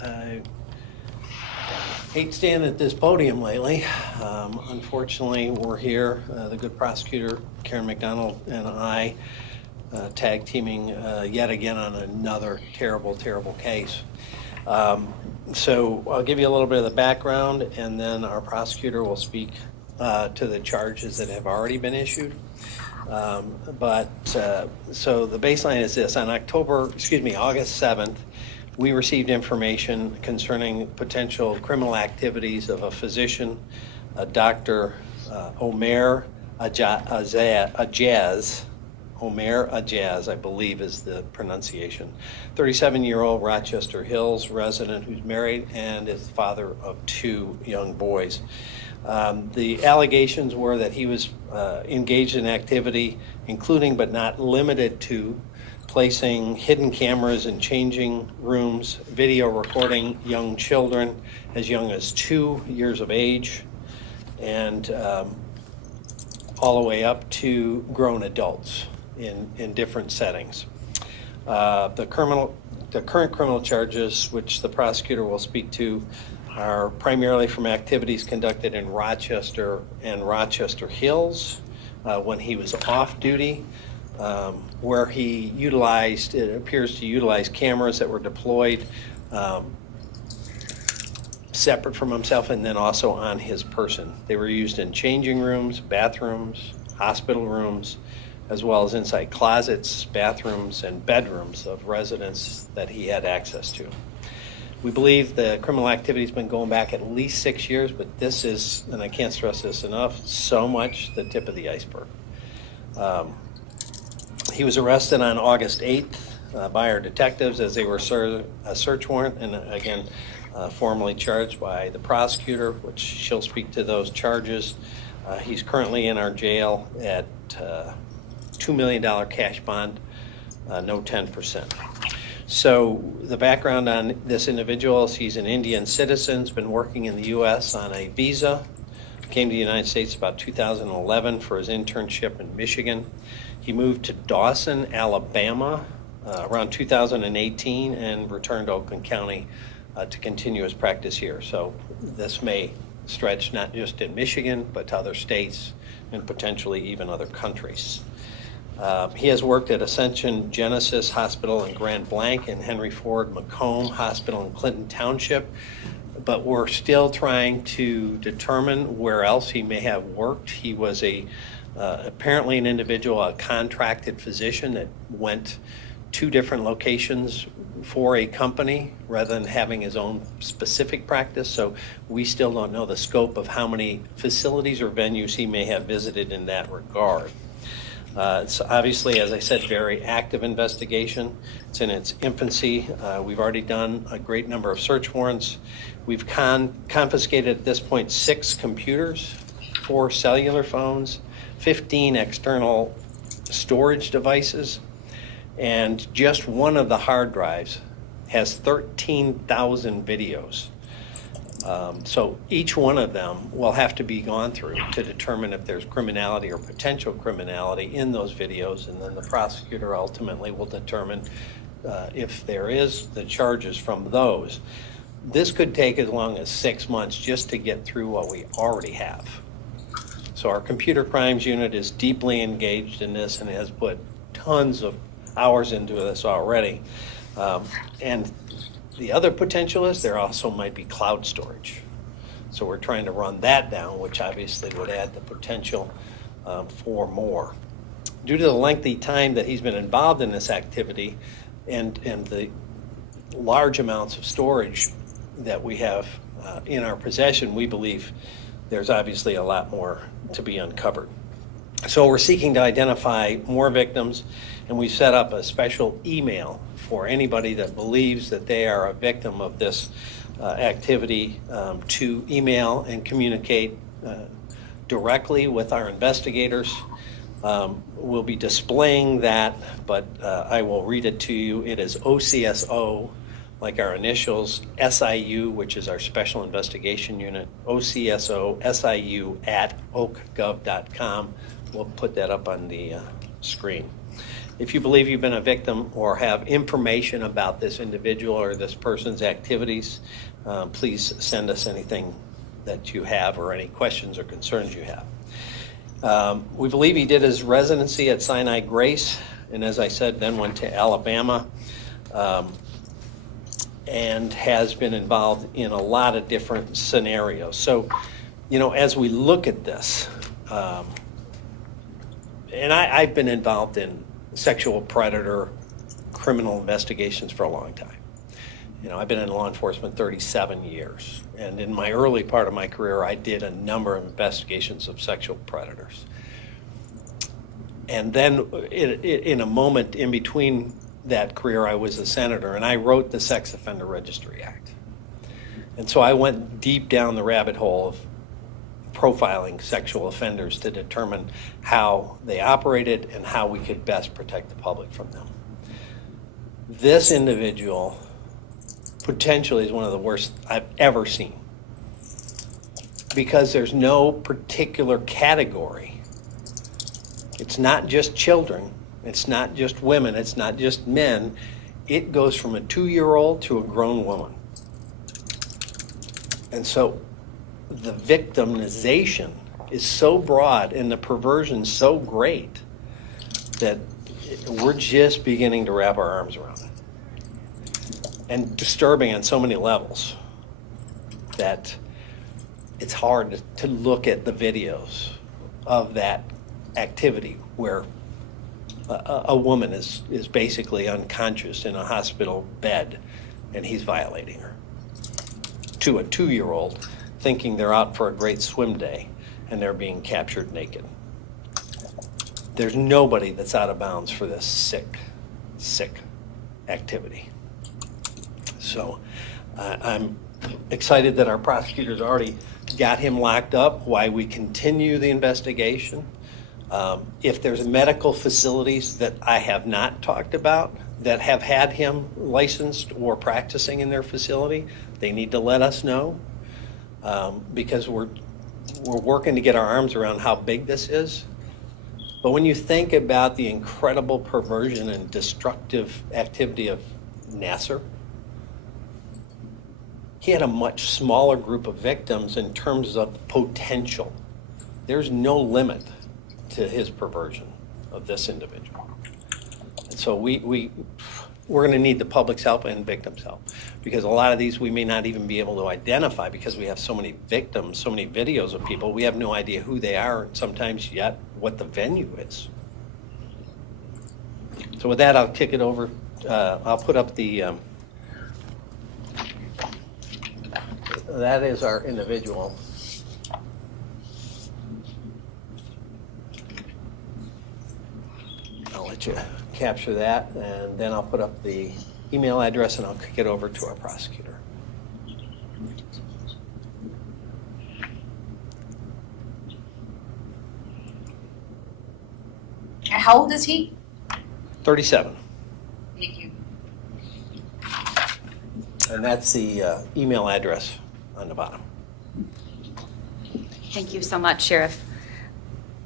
I hate standing at this podium lately. Unfortunately, we're here, the good prosecutor, Karen McDonald, and I, tag teaming yet again on another terrible, terrible case. So I'll give you a little bit of the background, and then our prosecutor will speak to the charges that have already been issued. So the baseline is this: on August 7th, we received information concerning potential criminal activities of a physician, Dr. Oumair Aejaz. Oumair Aejaz, I believe is the pronunciation. 37-year-old Rochester Hills resident who's married and is the father of 2 young boys. The allegations were that he was engaged in activity, including but not limited to placing hidden cameras in changing rooms, video recording young children as young as 2 years of age, and all the way up to grown adults in different settings. The current criminal charges, which the prosecutor will speak to, are primarily from activities conducted in Rochester and Rochester Hills when he was off duty, where he appears to utilize cameras that were deployed separate from himself and then also on his person. They were used in changing rooms, bathrooms, hospital rooms, as well as inside closets, bathrooms, and bedrooms of residents that he had access to. We believe the criminal activity has been going back at least 6 years, but this is, and I can't stress this enough, so much the tip of the iceberg. He was arrested on August 8th by our detectives as they were served a search warrant, and again, formally charged by the prosecutor, which she'll speak to those charges. He's currently in our jail at $2 million cash bond, no 10%. So the background on this individual is he's an Indian citizen, has been working in the U.S. on a visa, came to the United States about 2011 for his internship in Michigan. He moved to Dawson, Alabama around 2018 and returned to Oakland County to continue his practice here. So this may stretch not just in Michigan, but to other states and potentially even other countries. He has worked at Ascension Genesis Hospital in Grand Blanc and Henry Ford Macomb Hospital in Clinton Township, but we're still trying to determine where else he may have worked. He was apparently an individual, a contracted physician that went 2 different locations for a company rather than having his own specific practice. So we still don't know the scope of how many facilities or venues he may have visited in that regard. It's obviously, as I said, very active investigation. It's in its infancy. We've already done a great number of search warrants. We've confiscated at this point 6 computers, 4 cellular phones, 15 external storage devices, and just one of the hard drives has 13,000 videos. So each one of them will have to be gone through to determine if there's criminality or potential criminality in those videos, and then the prosecutor ultimately will determine if there is the charges from those. This could take as long as 6 months just to get through what we already have. So our computer crimes unit is deeply engaged in this and has put tons of hours into this already. And the other potential is there also might be cloud storage. So we're trying to run that down, which obviously would add the potential for more. Due to the lengthy time that he's been involved in this activity and the large amounts of storage that we have in our possession, we believe there's obviously a lot more to be uncovered. So we're seeking to identify more victims, and we set up a special email for anybody that believes that they are a victim of this activity to email and communicate directly with our investigators. We'll be displaying that, but I will read it to you. It is OCSO, like our initials, SIU, which is our Special Investigation Unit, OCSO SIU at oakgov.com. We'll put that up on the screen. If you believe you've been a victim or have information about this individual or this person's activities, please send us anything that you have or any questions or concerns you have. We believe he did his residency at Sinai Grace, and as I said, then went to Alabama, and has been involved in a lot of different scenarios. So, you know, as we look at this, and I've been involved in sexual predator criminal investigations for a long time. You know, I've been in law enforcement 37 years, and in my early part of my career, I did a number of investigations of sexual predators. And then in a moment in between that career, I was a senator, and I wrote the Sex Offender Registry Act. And so I went deep down the rabbit hole of profiling sexual offenders to determine how they operated and how we could best protect the public from them. This individual potentially is one of the worst I've ever seen, because there's no particular category. It's not just children, it's not just women, it's not just men. It goes from a 2-year-old to a grown woman. And so the victimization is so broad and the perversion so great that we're just beginning to wrap our arms around it. And disturbing on so many levels that it's hard to look at the videos of that activity where a woman is basically unconscious in a hospital bed and he's violating her, to a 2-year-old thinking they're out for a great swim day and they're being captured naked. There's nobody that's out of bounds for this sick activity. So I'm excited that our prosecutors already got him locked up while we continue the investigation. If there's medical facilities that I have not talked about that have had him licensed or practicing in their facility, they need to let us know, because we're working to get our arms around how big this is. But when you think about the incredible perversion and destructive activity of Nasser, he had a much smaller group of victims in terms of potential. There's no limit to his perversion of this individual. And so we're going to need the public's help and victims' help, because a lot of these we may not even be able to identify because we have so many victims, so many videos of people. We have no idea who they are sometimes yet, what the venue is. So with that, I'll kick it over. I'll put up the, that is our individual. I'll let you capture that, and then I'll put up the email address and I'll kick it over to our prosecutor. How old is he? 37. Thank you. And that's the email address on the bottom. Thank you so much, Sheriff.